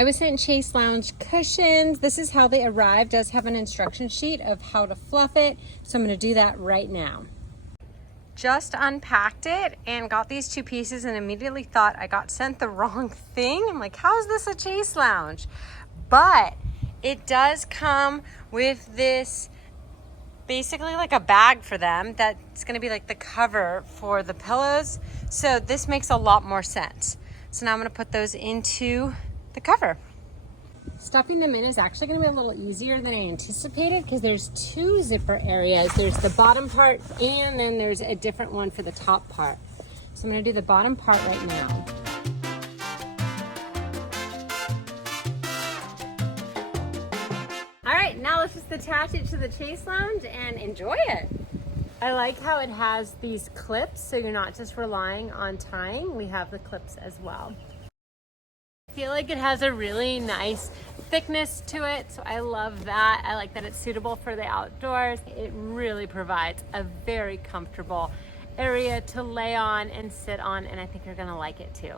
I was sent Chaise Lounge cushions. This is how they arrived. It does have an instruction sheet of how to fluff it. So I'm gonna do that right now. Just unpacked it and got these two pieces and immediately thought I got sent the wrong thing. I'm like, how is this a Chaise Lounge? But it does come with this, basically like a bag for them that's gonna be like the cover for the pillows. So this makes a lot more sense. So now I'm gonna put those into the cover. Stuffing them in is actually going to be a little easier than I anticipated because there's two zipper areas. There's the bottom part and then there's a different one for the top part. So I'm going to do the bottom part right now. All right, now let's just attach it to the Chaise Lounge and enjoy it. I like how it has these clips, so you're not just relying on tying. We have the clips as well. I feel like it has a really nice thickness to it, so I love that. I like that it's suitable for the outdoors. It really provides a very comfortable area to lay on and sit on, and I think you're gonna like it too.